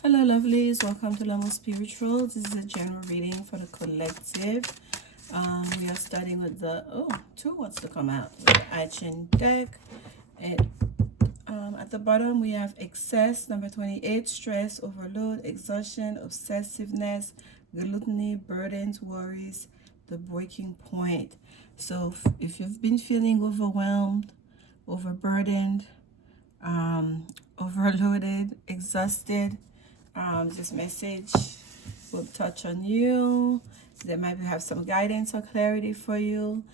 Hello, lovelies. Welcome to Lanmou Spiritual. This is a general reading for the collective. We are starting with the two wants to come out with the I-Ching deck. And at the bottom we have excess, number 28, stress, overload, exhaustion, obsessiveness, gluttony, burdens, worries, the breaking point. So if you've been feeling overwhelmed, overburdened, overloaded, exhausted, this message will touch on you. They might have some guidance or clarity for you.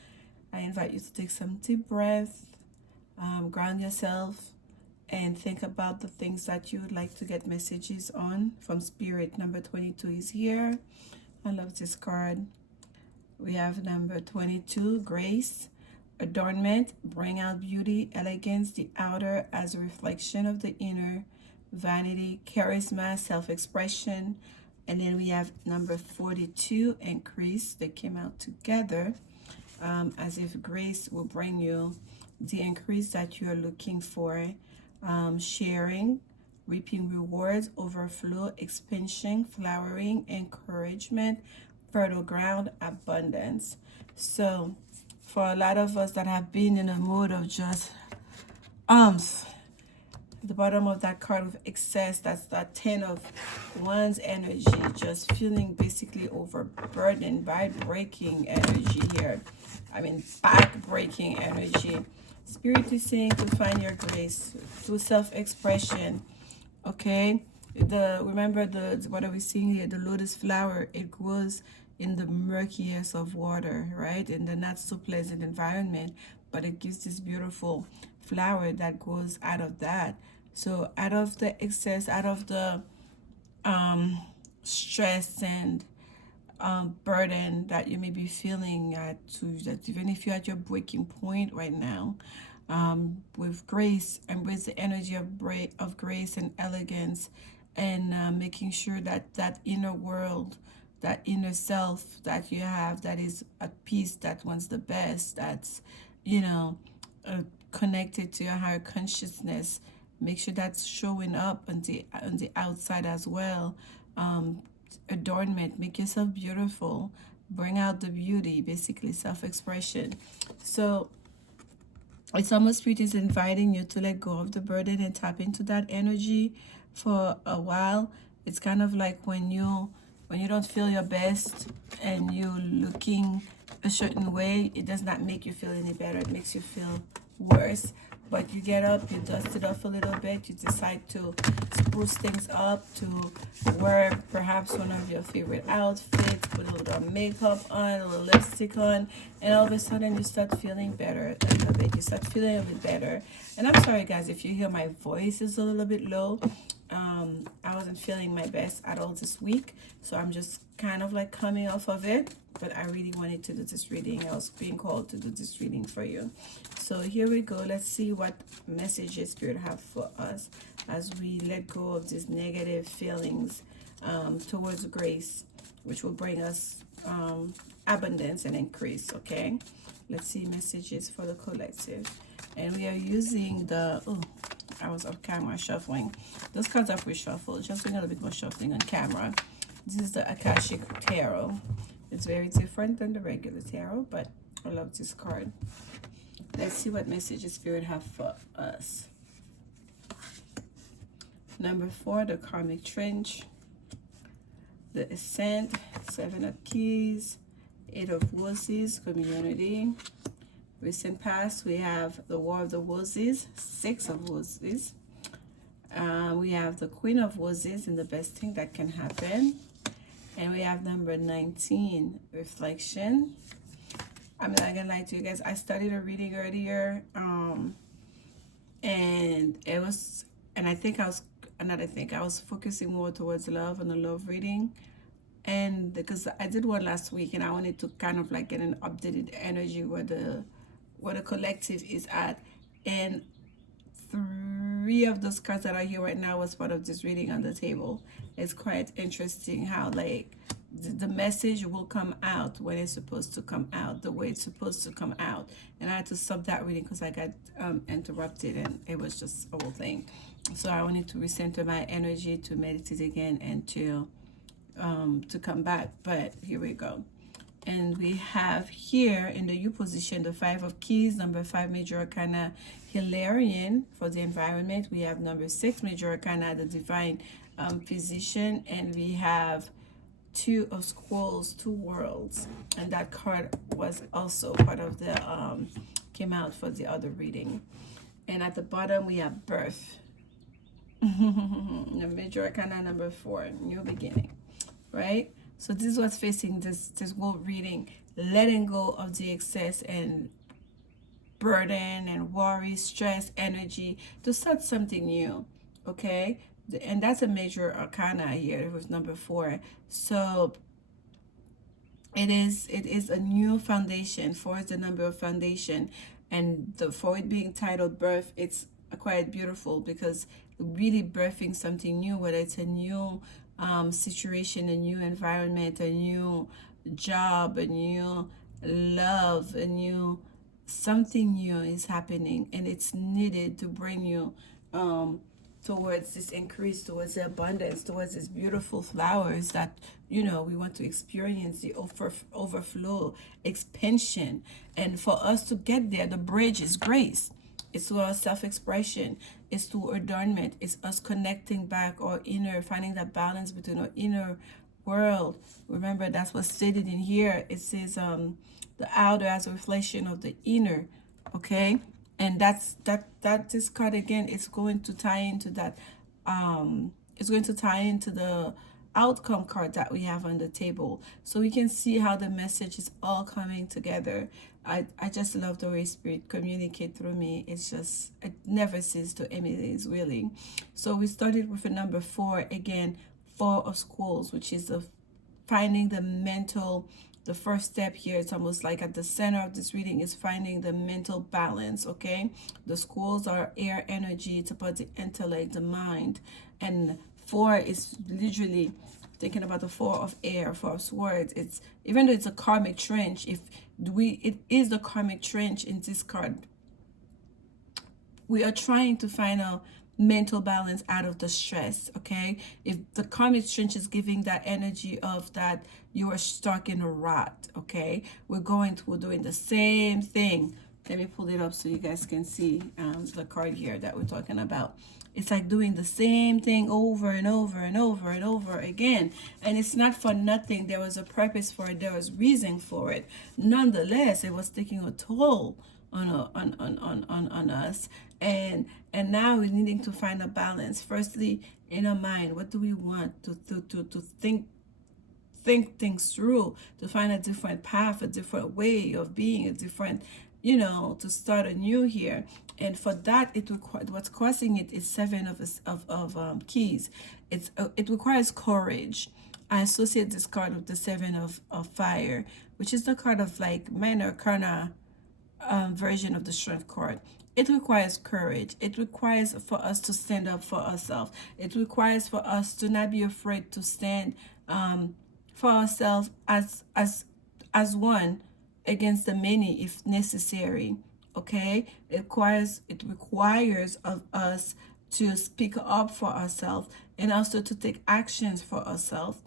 I invite you to take some deep breath, ground yourself, and think about the things that you would like to get messages on from Spirit. Number 22 is here. I love this card. We have number 22, grace, adornment, bring out beauty, elegance, the outer as a reflection of the inner, vanity, charisma, self-expression. And then we have number 42, increase. They came out together, as if grace will bring you the increase that you are looking for. Sharing, reaping rewards, overflow, expansion, flowering, encouragement, fertile ground, abundance. So for a lot of us that have been in a mode of just the bottom of that card with excess, that's that 10 of Wands energy, just feeling basically overburdened by breaking energy here. I mean, back breaking energy. Spirit is saying to find your grace through self-expression. Okay, remember what are we seeing here? The lotus flower, it grows in the murkiest of water, right? In the not so pleasant environment, but it gives this beautiful flower that grows out of that. So out of the excess, out of the stress and burden that you may be feeling that even if you're at your breaking point right now, with grace, embrace the energy of grace and elegance, and making sure that that inner world, that inner self that you have, that is at peace, that wants the best, that's connected to your higher consciousness. Make sure that's showing up on the outside as well. Adornment, make yourself beautiful, bring out the beauty, basically self-expression. So it's almost Spirit is inviting you to let go of the burden and tap into that energy for a while. It's kind of like when you don't feel your best and you're looking a certain way, it does not make you feel any better. It makes you feel worse. But you get up, you dust it off a little bit, you decide to spruce things up, to wear perhaps one of your favorite outfits, put a little makeup on, a little lipstick on, and all of a sudden you start feeling better a little bit. You start feeling a bit better. And I'm sorry guys if you hear my voice is a little bit low. I wasn't feeling my best at all this week, so I'm just kind of like coming off of it, but I really wanted to do this reading. I was being called to do this reading for you. So here we go. Let's see what messages Spirit have for us as we let go of these negative feelings towards grace, which will bring us abundance and increase. Okay, let's see messages for the collective. And we are using the I was off camera shuffling. Those cards are pre-shuffled. Just doing a little bit more shuffling on camera. This is the Akashic Tarot. It's very different than the regular tarot, but I love this card. Let's see what messages Spirit have for us. Number 4, the Karmic Trench. The Ascent, 7 of Keys, 8 of Roses, community. Recent past, we have the War of the Roses, 6 of Roses. We have the Queen of Roses and the best thing that can happen. And we have number 19, reflection. I'm not gonna lie to you guys, I started a reading earlier, and it was, and I think I was focusing more towards love and the love reading. And because I did one last week and I wanted to kind of like get an updated energy where the collective is at, and 3 of those cards that are here right now was part of this reading on the table. It's quite interesting how like the message will come out when it's supposed to come out, the way it's supposed to come out. And I had to stop that reading because I got interrupted, and it was just a whole thing. So I wanted to recenter my energy to meditate again and to come back. But here we go. And we have here in the U position the Five of Keys, number 5 major arcana, Hilarion for the environment. We have number 6 major arcana, the divine physician, and we have Two of Squirrels, Two Worlds, and that card was also part of the came out for the other reading. And at the bottom we have Birth. The major arcana number 4, new beginning, right? So this is what's facing this whole reading, letting go of the excess and burden and worry, stress, energy to start something new, okay? And that's a major arcana here with number 4. So it is a new foundation. 4 is the number of foundation, and for it being titled Birth, it's quite beautiful because really birthing something new, whether it's a new situation, a new environment, a new job, a new love, a new something new is happening, and it's needed to bring you towards this increase, towards the abundance, towards these beautiful flowers that we want to experience, the overflow, expansion. And for us to get there, the bridge is grace. It's to our self-expression. It's to adornment. It's us connecting back our inner, finding that balance between our inner world. Remember, that's what's stated in here. It says the outer as a reflection of the inner. Okay, and that this card again, it's going to tie into that. It's going to tie into the outcome card that we have on the table, so we can see how the message is all coming together. I just love the way Spirit communicate through me. It's just, it never ceases to amaze, really. So we started with a number 4 again, 4 of Squirrels, which is the finding the mental. The first step here, it's almost like at the center of this reading is finding the mental balance, okay? The Squirrels are air energy. It's about the intellect, the mind. And 4 is literally thinking about the 4 of air, 4 of swords. It's, even though it's a karmic trench, it is the karmic trench in this card. We are trying to find a mental balance out of the stress, okay? If the karmic trench is giving that energy of that you are stuck in a rut, okay? We're doing the same thing. Let me pull it up so you guys can see the card here that we're talking about. It's like doing the same thing over and over and over and over again. And it's not for nothing. There was a purpose for it. There was reason for it. Nonetheless, it was taking a toll on us. And now we're needing to find a balance. Firstly, in our mind, what do we want to think things through, to find a different path, a different way of being, a different, to start anew here. And for that, what's causing it is 7 of keys. It requires courage. I associate this card with the 7 of fire, which is the card of like minor arcana version of the strength card. It requires courage. It requires for us to stand up for ourselves. It requires for us to not be afraid to stand for ourselves as one against the many if necessary. Okay, it requires of us to speak up for ourselves and also to take actions for ourselves.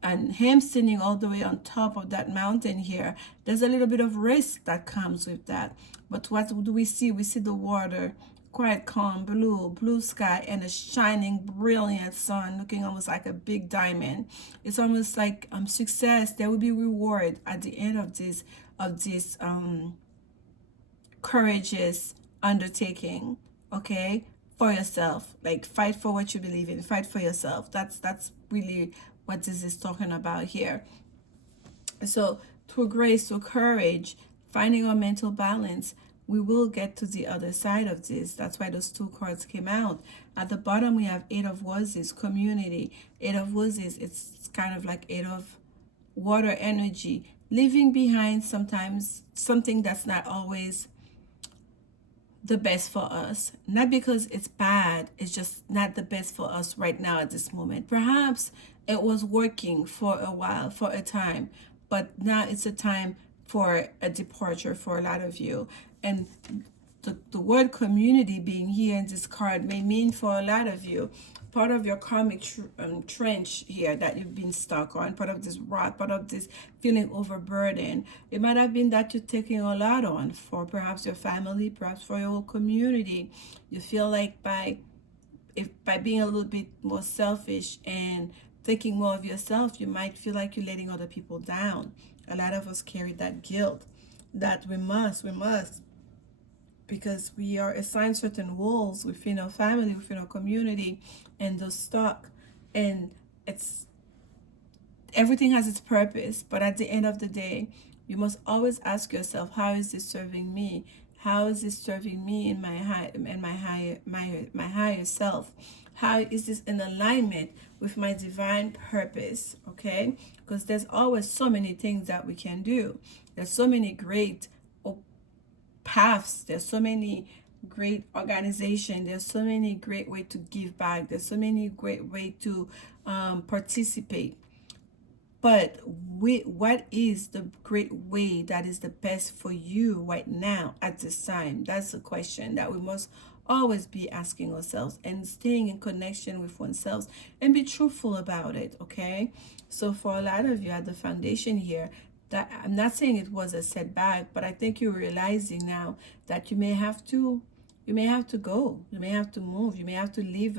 And him standing all the way on top of that mountain here, there's a little bit of risk that comes with that. But what do we see? We see the water, quite calm, blue sky, and a shining, brilliant sun looking almost like a big diamond. It's almost like success. There will be reward at the end of this courageous undertaking, okay, for yourself. Like, fight for what you believe in, fight for yourself. That's really what this is talking about here. So through grace, through courage, finding our mental balance, we will get to the other side of this. That's why those 2 cards came out. At the bottom, we have 8 of Wands, community. 8 of Wands, it's kind of like 8 of water energy, leaving behind sometimes something that's not always the best for us. Not because it's bad, it's just not the best for us right now at this moment. Perhaps it was working for a while, for a time, but now it's a time for a departure for a lot of you. And the word community being here in this card may mean for a lot of you part of your karmic trench here that you've been stuck on, part of this rot, part of this feeling overburdened. It might have been that you're taking a lot on for perhaps your family, perhaps for your whole community. You feel like by being a little bit more selfish and thinking more of yourself, you might feel like you're letting other people down. A lot of us carry that guilt that we must, because we are assigned certain roles within our family, within our community, and those stuck. And it's everything has its purpose, but at the end of the day, you must always ask yourself, how is this serving me? How is this serving me in my higher self? How is this in alignment with my divine purpose? Okay, because there's always so many things that we can do. There's so many great paths. There's so many great organizations. There's so many great ways to give back. There's so many great ways to participate. But what is the great way that is the best for you right now at this time? That's the question that we must always be asking ourselves and staying in connection with oneself and be truthful about it, okay? So for a lot of you at the foundation here, that I'm not saying it was a setback, but I think you're realizing now that you may have to go, you may have to move, you may have to leave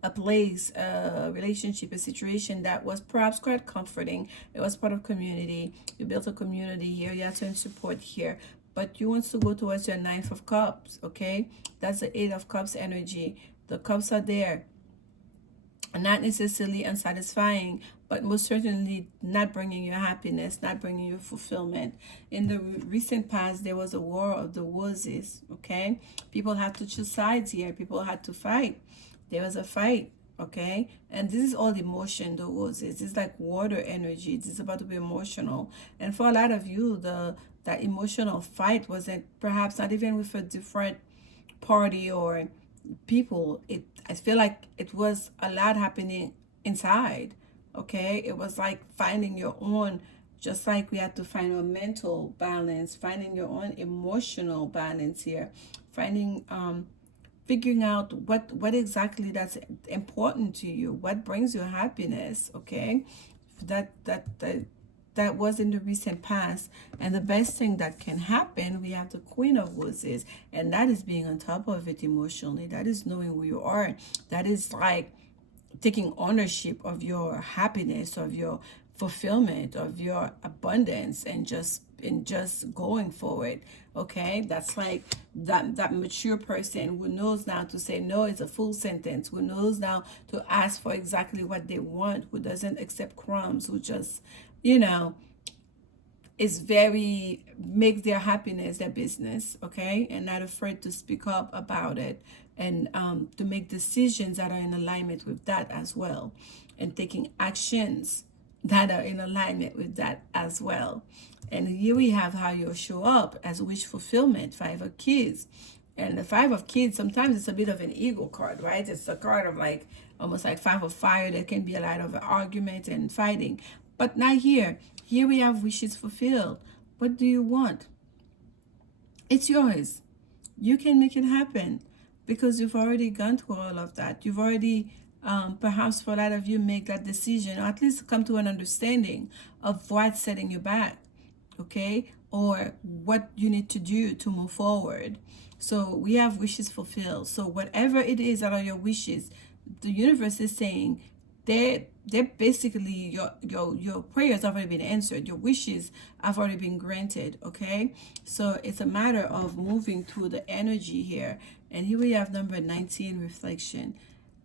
a place, a relationship, a situation that was perhaps quite comforting. It was part of community. You built a community here. You have to support here. But you want to go towards your 9 of Cups, okay? That's the 8 of Cups energy. The cups are there. Not necessarily unsatisfying, but most certainly not bringing you happiness, not bringing you fulfillment. In the recent past, there was a war of the roses, okay? People had to choose sides here. People had to fight. There was a fight, okay? And this is all emotion, the roses. It's like water energy. It's about to be emotional. And for a lot of you, that emotional fight wasn't perhaps not even with a different party or people. I feel like it was a lot happening inside, okay? It was like finding your own, just like we had to find our mental balance, finding your own emotional balance here, figuring out what exactly that's important to you, what brings you happiness, okay? That was in the recent past. And the best thing that can happen, we have the Queen of Roses, and that is being on top of it emotionally. That is knowing who you are. That is like taking ownership of your happiness, of your fulfillment, of your abundance, and just going forward. Okay, that's like that mature person who knows now to say no is a full sentence, who knows now to ask for exactly what they want, who doesn't accept crumbs, who just is very make their happiness their business, okay, and not afraid to speak up about it, and to make decisions that are in alignment with that as well, and taking actions that are in alignment with that as well. And here we have how you show up as wish fulfillment, 5 of Keys. And the 5 of Keys, sometimes it's a bit of an ego card, right? It's a card of like almost like 5 of Fire. There can be a lot of argument and fighting, but not here. Here we have wishes fulfilled. What do you want? It's yours. You can make it happen because you've already gone through all of that. You've already, perhaps for a lot of you, make that decision, or at least come to an understanding of what's setting you back, okay? Or what you need to do to move forward. So we have wishes fulfilled. So whatever it is that are your wishes, the universe is saying, they're basically your prayers have already been answered. Your wishes have already been granted, okay? So it's a matter of moving through the energy here. And here we have number 19, reflection,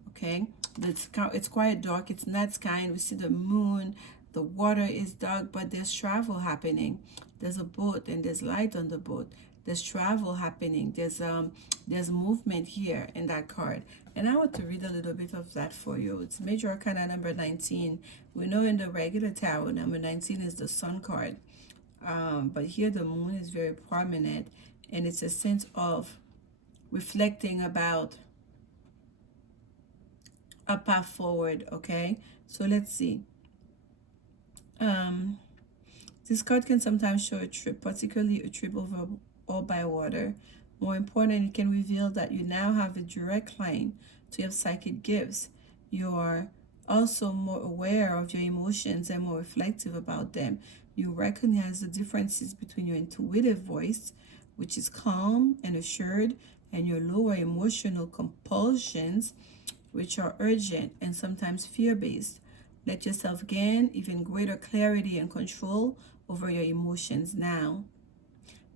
okay? It's quite dark. It's not sky. We see the moon. The water is dark, but there's travel happening. There's a boat and there's light on the boat. There's travel happening. There's movement here in that card. And I want to read a little bit of that for you. It's Major Arcana number 19. We know in the regular tarot, number 19 is the Sun card. But here the moon is very prominent. And it's a sense of reflecting about a path forward, okay? So let's see. This card can sometimes show a trip, particularly a trip over or by water. More important, it can reveal that you now have a direct line to your psychic gifts. You're also more aware of your emotions and more reflective about them. You recognize the differences between your intuitive voice, which is calm and assured, and your lower emotional compulsions, which are urgent and sometimes fear based. Let yourself gain even greater clarity and control over your emotions now.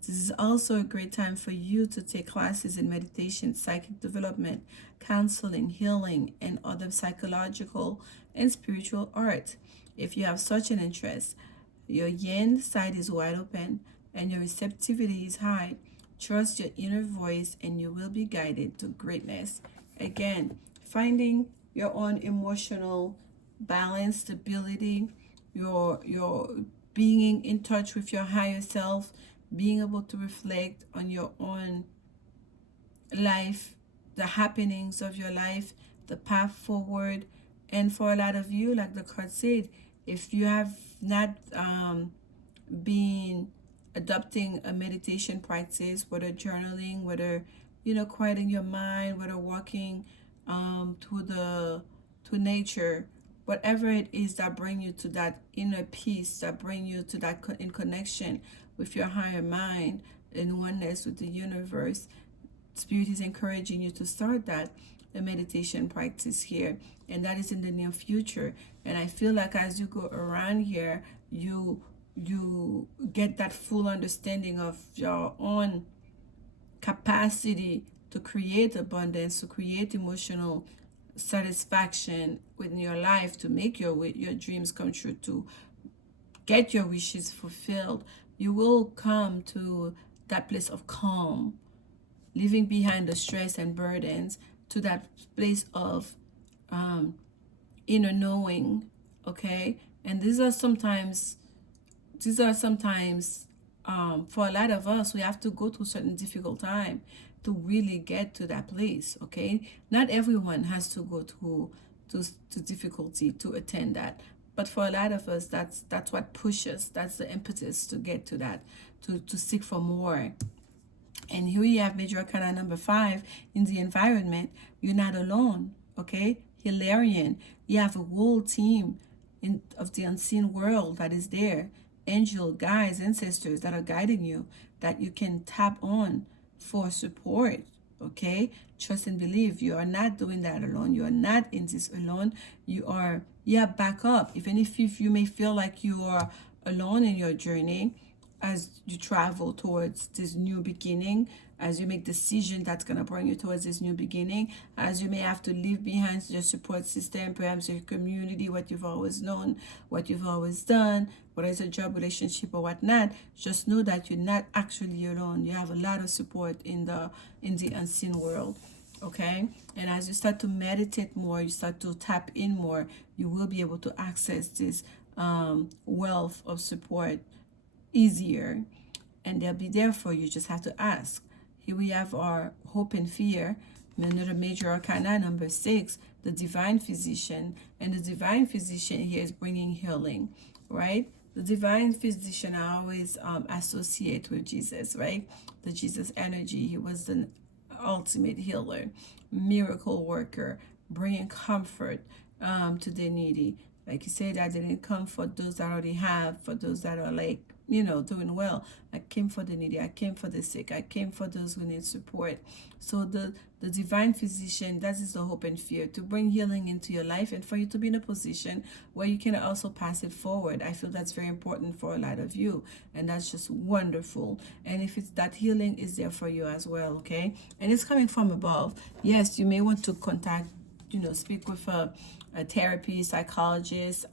This is also a great time for you to take classes in meditation, psychic development, counseling, healing, and other psychological and spiritual art. If you have such an interest, your yin side is wide open and your receptivity is high. Trust your inner voice and you will be guided to greatness. Again, finding your own emotional balance, stability, your being in touch with your higher self, being able to reflect on your own life, the happenings of your life, the path forward. And for a lot of you, like the card said, if you have not been adopting a meditation practice, whether journaling, whether quieting your mind, whether walking to nature, whatever it is that bring you to that inner peace, that bring you to that in connection with your higher mind, in oneness with the universe, Spirit is encouraging you to start that a meditation practice here, and that is in the near future. And I feel like as you go around here, you get that full understanding of your own capacity to create abundance, to create emotional satisfaction within your life, to make your dreams come true, to get your wishes fulfilled. You will come to that place of calm, leaving behind the stress and burdens, to that place of inner knowing. Okay, and these are sometimes for a lot of us, we have to go through certain difficult time to really get to that place. Okay, not everyone has to go through to difficulty to attain that, but for a lot of us, that's what pushes, that's the impetus to get to that, to seek for more. And here you have major arcana number 5 in the environment. You're not alone. Okay, Hilarion, you have a whole team of the unseen world that is there, angel, guides, ancestors that are guiding you, that you can tap on for support. Okay, trust and believe. You are not doing that alone. You are not in this alone. You have backup. Even if you may feel like you are alone in your journey, as you travel towards this new beginning, as you make decision that's going to bring you towards this new beginning, as you may have to leave behind your support system, perhaps your community, what you've always known, what you've always done, whether it's a job, relationship, or whatnot. Just know that you're not actually alone. You have a lot of support in the unseen world. Okay, and as you start to meditate more, you start to tap in more, you will be able to access this wealth of support easier, and they'll be there for you. Just have to ask. Here we have our hope and fear, another major arcana number 6, the divine physician. And the divine physician here is bringing healing, right? The divine physician I always associate with Jesus, right? The Jesus energy. He was the ultimate healer, miracle worker, bringing comfort to the needy. Like you said, I didn't come for those that already have, for those that are like, doing well. I came for the needy. I came for the sick. I came for those who need support. So the divine physician, that is the hope and fear, to bring healing into your life and for you to be in a position where you can also pass it forward. I feel that's very important for a lot of you, and that's just wonderful. And if it's that healing is there for you as well, okay? And it's coming from above. Yes, you may want to contact, speak with a therapy, psychologist,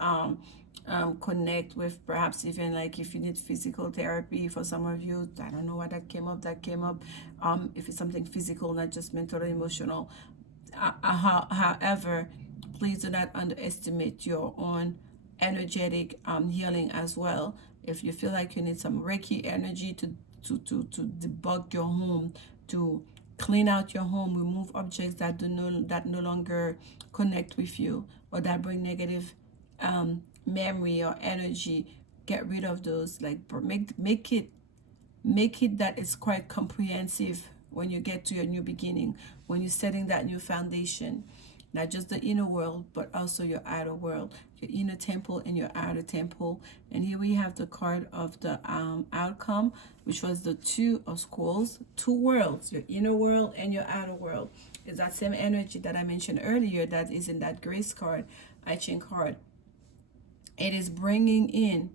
connect with perhaps even like if you need physical therapy. For some of you, I don't know why that came up, if it's something physical, not just mental or emotional. However, please do not underestimate your own energetic healing as well. If you feel like you need some Reiki energy to debug your home, to clean out your home, remove objects that no longer connect with you, or that bring negative memory or energy, get rid of those. Like make it that it's quite comprehensive when you get to your new beginning, when you're setting that new foundation. Not just the inner world, but also your outer world, your inner temple and your outer temple. And here we have the card of the outcome, which was the Two of Swords, two worlds, your inner world and your outer world. It's that same energy that I mentioned earlier that is in that grace card, I-Ching card. It is bringing in,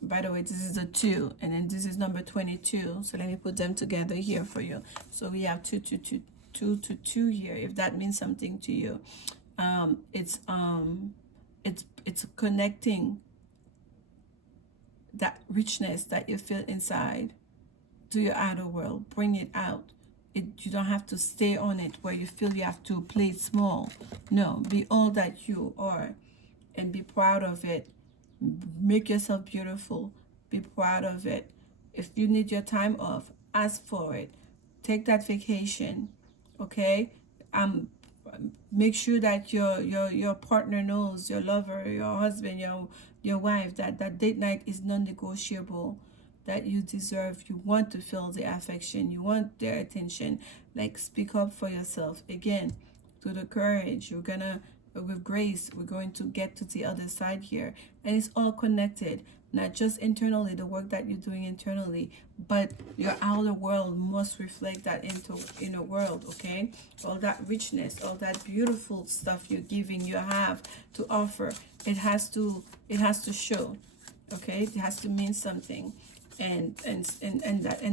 by the way, this is the 2, and then this is number 22. So let me put them together here for you. So we have 2, 2, 2. 2 to 2 here, if that means something to you. It's connecting that richness that you feel inside to your outer world. Bring it out. You don't have to stay on it where you feel you have to play it small. No, be all that you are and be proud of it. Make yourself beautiful. Be proud of it. If you need your time off, ask for it. Take that vacation. Okay, make sure that your partner knows, your lover, your husband, your wife, that date night is non-negotiable, that you deserve, you want to feel the affection, you want their attention. Like, speak up for yourself. Again, to the courage, you're gonna, with grace, we're going to get to the other side here, and it's all connected. Not just internally, the work that you're doing internally, but your outer world must reflect that into inner world, okay? All that richness, all that beautiful stuff you're giving, you have to offer, it has to show, okay? It has to mean something. And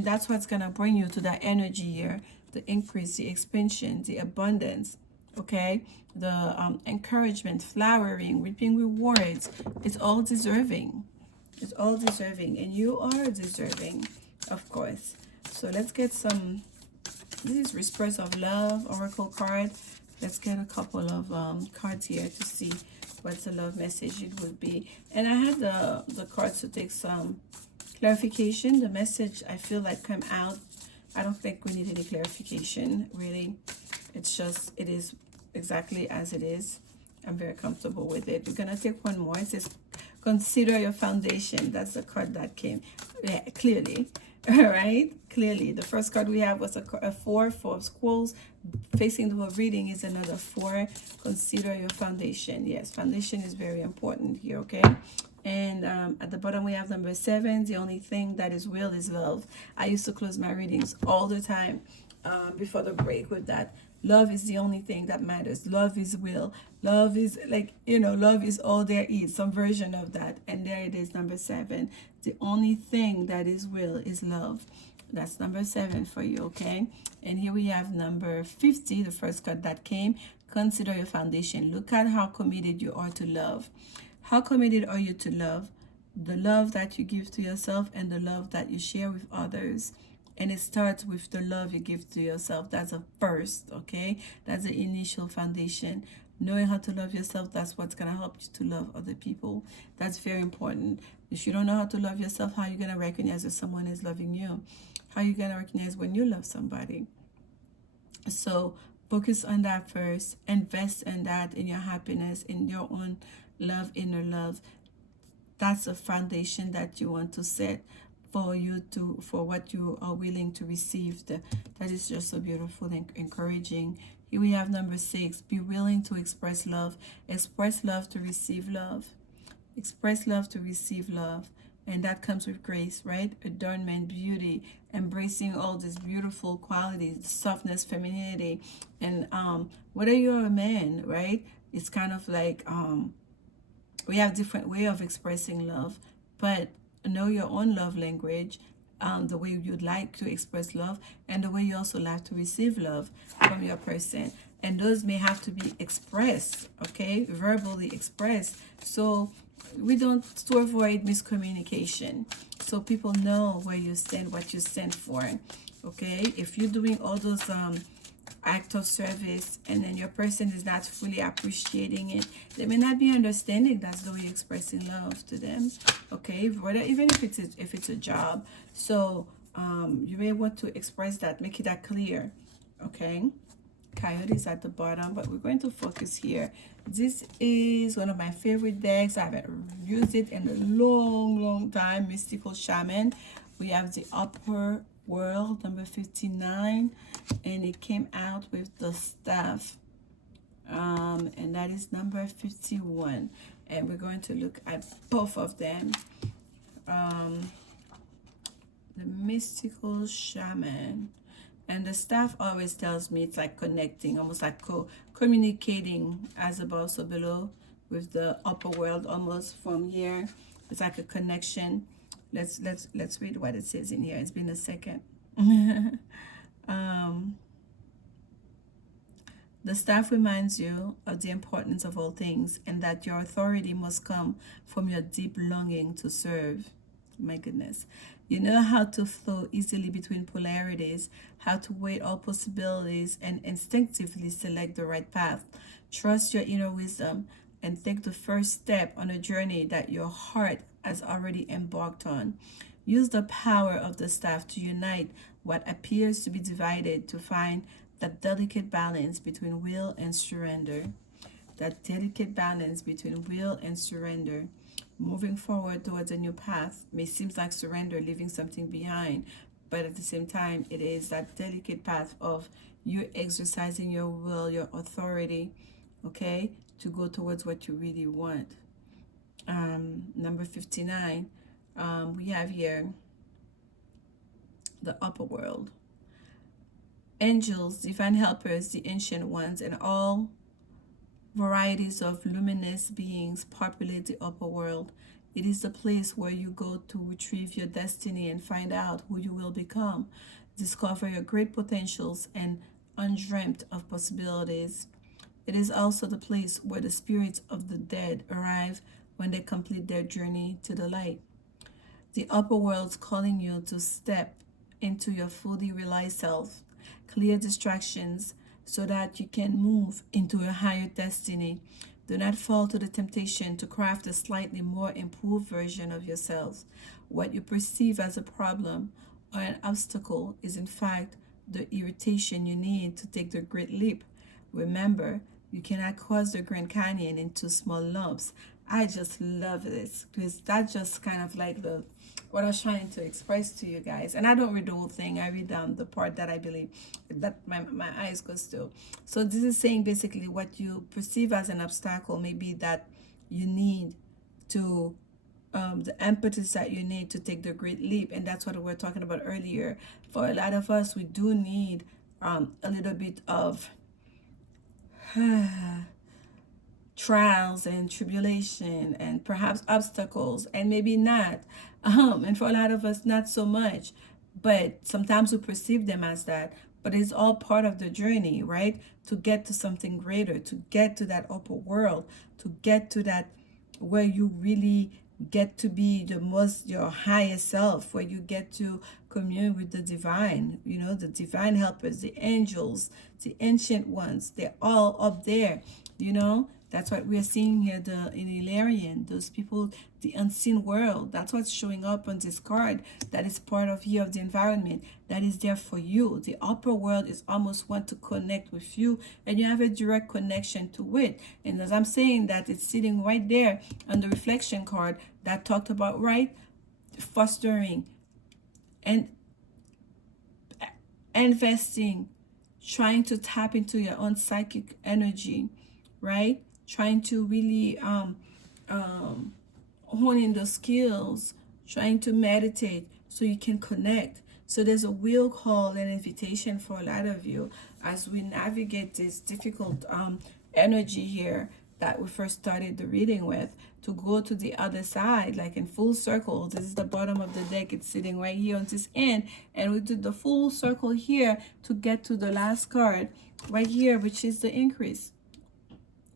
that's what's gonna bring you to that energy here, the increase, the expansion, the abundance, okay? The encouragement, flowering, reaping rewards. It's all deserving. It's all deserving, and you are deserving, of course. So let's get some, this is Whispers of Love Oracle card. Let's get a couple of cards here to see what's the love message it would be. And I had the cards to take some clarification. The message I feel like came out, I don't think we need any clarification, really. It's just, it is exactly as it is. I'm very comfortable with it. We're gonna take one more. It says, consider your foundation. That's the card that came. Yeah, clearly. All right, clearly. The first card we have was a 4 of Squirrels. Facing the reading is another 4. Consider your foundation. Yes, foundation is very important here, okay? And at the bottom we have number 7. The only thing that is real is love. I used to close my readings all the time before the break with that. Love is the only thing that matters. Love is will. Love is, like, you know, love is all there is, some version of that. And there it is, number 7. The only thing that is will is love. That's number 7 for you, okay? And here we have number 50, the first card that came. Consider your foundation. Look at how committed you are to love. How committed are you to love? The love that you give to yourself and the love that you share with others. And it starts with the love you give to yourself. That's a first, okay? That's the initial foundation. Knowing how to love yourself, that's what's going to help you to love other people. That's very important. If you don't know how to love yourself, how are you going to recognize if someone is loving you? How are you going to recognize when you love somebody? So focus on that first. Invest in that, in your happiness, in your own love, inner love. That's a foundation that you want to set for you to, for what you are willing to receive. That is just so beautiful and encouraging. Here we have number 6. Be willing to express love. Express love to receive love. Express love to receive love. And that comes with grace, right? Adornment, beauty, embracing all these beautiful qualities, softness, femininity. And whether you're a man, right? It's kind of like we have different way of expressing love, but know your own love language, the way you'd like to express love, and the way you also like to receive love from your person. And those may have to be expressed, okay, verbally expressed, so we don't, to avoid miscommunication, so people know where you stand, what you stand for, okay? If you're doing all those act of service and then your person is not fully appreciating it, they may not be understanding that's the way you're expressing love to them, okay? Whether, even if it's a job, so you may want to express that, make it that clear, okay? Coyotes at the bottom, but we're going to focus here. This is one of my favorite decks. I haven't used it in a long time. Mystical Shaman. We have the upper World, number 59, and it came out with the staff, and that is number 51, and we're going to look at both of them. The mystical shaman, and the staff always tells me it's like connecting, almost like communicating as above so below, with the upper world, almost from here. It's like a connection. Let's read what it says in here. It's been a second. The staff reminds you of the importance of all things, and that your authority must come from your deep longing to serve. My goodness. You know how to flow easily between polarities, how to weigh all possibilities, and instinctively select the right path. Trust your inner wisdom and take the first step on a journey that your heart has already embarked on. Use the power of the staff to unite what appears to be divided, to find that delicate balance between will and surrender. That delicate balance between will and surrender. Moving forward towards a new path may seem like surrender, leaving something behind, but at the same time, it is that delicate path of you exercising your will, your authority, okay, to go towards what you really want. Number 59, we have here the upper world. Angels, divine helpers, the ancient ones, and all varieties of luminous beings populate the upper world. It is the place where you go to retrieve your destiny and find out who you will become. Discover your great potentials and undreamt of possibilities. It is also the place where the spirits of the dead arrive when they complete their journey to the light. The upper world's calling you to step into your fully realized self, clear distractions so that you can move into a higher destiny. Do not fall to the temptation to craft a slightly more improved version of yourself. What you perceive as a problem or an obstacle is in fact the irritation you need to take the great leap. Remember, you cannot cross the Grand Canyon in two small lumps. I just love this because that's just kind of like what I was trying to express to you guys. And I don't read the whole thing. I read the part that I believe that my eyes goes to. So this is saying basically what you perceive as an obstacle, maybe that you need to, the impetus that you need to take the great leap. And that's what we were talking about earlier. For a lot of us, we do need a little bit of trials and tribulation and perhaps obstacles, and maybe not, and for a lot of us not so much, but sometimes we perceive them as that. But it's all part of the journey, right? To get to something greater, to get to that upper world, to get to that where you really get to be your highest self, where you get to commune with the divine, the divine helpers, the angels, the ancient ones. They're all up there, That's what we're seeing here, in Illyrian, those people, the unseen world. That's what's showing up on this card. That is part of here of the environment that is there for you. The upper world is almost want to connect with you, and you have a direct connection to it. And as I'm saying that, it's sitting right there on the reflection card that talked about, right, fostering and investing, trying to tap into your own psychic energy, right? Trying to really hone in those skills, trying to meditate so you can connect. So there's a will call and invitation for a lot of you as we navigate this difficult energy here that we first started the reading with, to go to the other side, like in full circle. This is the bottom of the deck. It's sitting right here on this end, and we did the full circle here to get to the last card right here, which is the increase,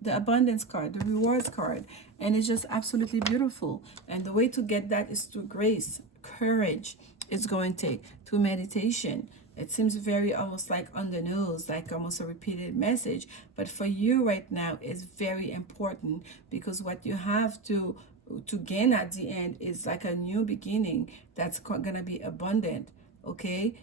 the abundance card, the rewards card. And it's just absolutely beautiful. And the way to get that is through grace, courage. It's going to take through meditation. It seems very almost like on the nose, like almost a repeated message. But for you right now, it's very important, because what you have to gain at the end is like a new beginning that's going to be abundant, okay?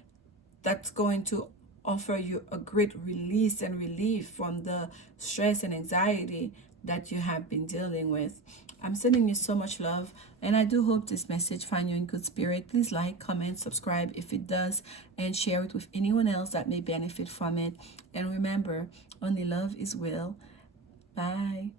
That's going to offer you a great release and relief from the stress and anxiety that you have been dealing with. I'm sending you so much love, and I do hope this message find you in good spirit. Please like, comment, subscribe if it does, and share it with anyone else that may benefit from it. And remember, only love is will. Bye.